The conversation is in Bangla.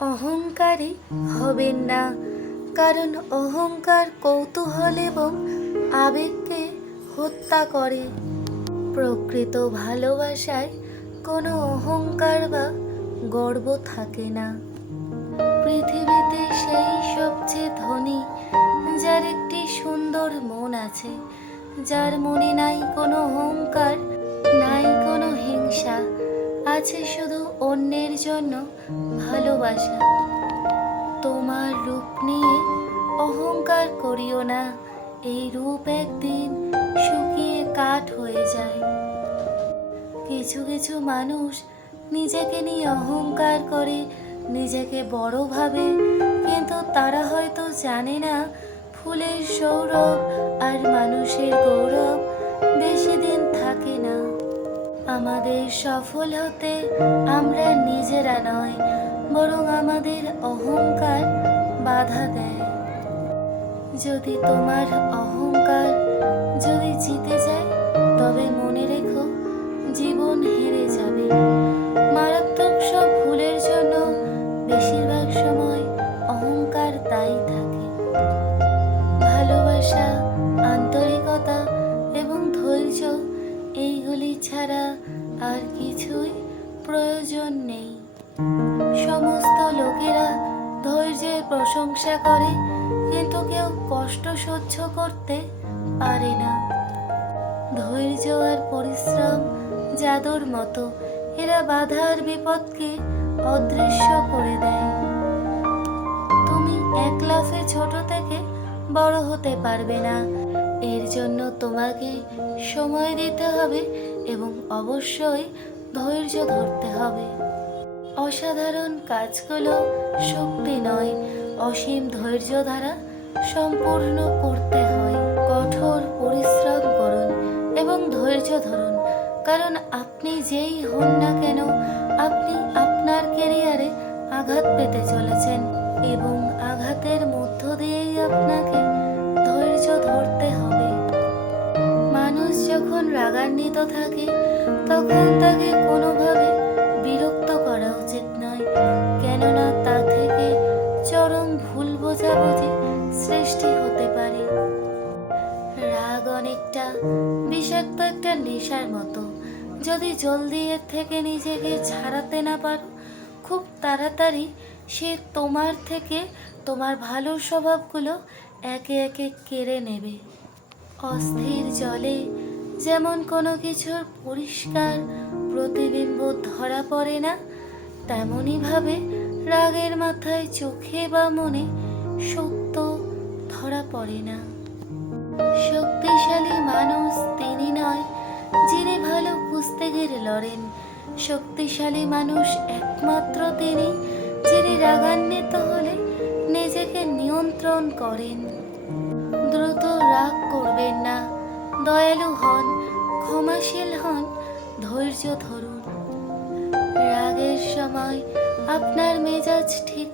অহংকারী হবেন না। কারণ অহংকার কৌতূহল এবং আবেগকে হত্যা করে। প্রকৃত ভালোবাসায় কোনো অহংকার বা গর্ব থাকে না। পৃথিবীতে সেই সবচেয়ে ধনী, যার একটি সুন্দর মন আছে, যার মনে নাই কোনো অহংকার, নাই কোনো হিংসা, আছে শুধু অন্যের জন্য ভালোবাসা। তোমার রূপ নিয়ে অহংকার করিও না। এই রূপ একদিন শুকিয়ে কাঠ হয়ে যায়। কিছু কিছু মানুষ নিজেকে নিয়ে অহংকার করে, নিজেকে বড় ভাবে, কিন্তু তারা হয়তো জানে না ফুলের সৌরভ আর মানুষের গৌরব। আমাদের সফল হতে আমরা নিজেরা নয় বরং আমাদের অহংকার বাধা দেয়। যদি তোমার অহংকার আর কিছুই প্রয়োজন নেই। সমস্ত লোকেরা ধৈর্যের প্রশংসা করে, কিন্তু কেউ কষ্ট সহ্য করতে পারে না। ধৈর্য আর পরিশ্রম জাদুর মতো, এরা বাধার বিপদকে অদৃশ্য করে দেয়। তুমি এক লাফে ছোট থেকে বড় হতে পারবে না। জন্য তোমাকে সময় দিতে হবে এবং অবশ্যই ধৈর্য ধরতে হবে। অসাধারণ কাজগুলো শক্তি নয়, অসীম ধৈর্য দ্বারা সম্পূর্ণ করতে হয়। কঠোর পরিশ্রম করুন এবং ধৈর্য ধরুন, কারণ আপনি যেই হন না কেন, আপনি আপনার কেরিয়ারে আঘাত পেতে চলেছেন এবং তখন তাকে কোনোভাবে বিরক্ত করা উচিত নয়। কেননা তা থেকে চরম ভুল বোঝাবুঝি সৃষ্টি হতে পারে। রাগ অনেকটা বিষাক্ত একটা নেশার মতো। যদি জলদি এর থেকে নিজেকে ছাড়াতে না পারো, খুব তাড়াতাড়ি সে তোমার থেকে তোমার ভালো স্বভাবগুলো একে একে কেড়ে নেবে। অস্থির জলে যেমন কোনো কিছুর পরিষ্কার প্রতিবিম্ব ধরা পড়ে না তেমনইভাবে রাগের মাথায় চোখে বা মনে সত্য ধরা পড়ে না। শক্তিশালী মানুষ তিনি নয়, যিনি ভালো কুস্তিগির লড়েন। শক্তিশালী মানুষ একমাত্র তিনি, যিনি রাগান্বিত হলে নিজেকে নিয়ন্ত্রণ করেন। দ্রুত রাগ করবেন না দয়ালু হন ক্ষমাশীল হন ধৈর্য ধরুন। রাগের সময় আপনার মেজাজ ঠিক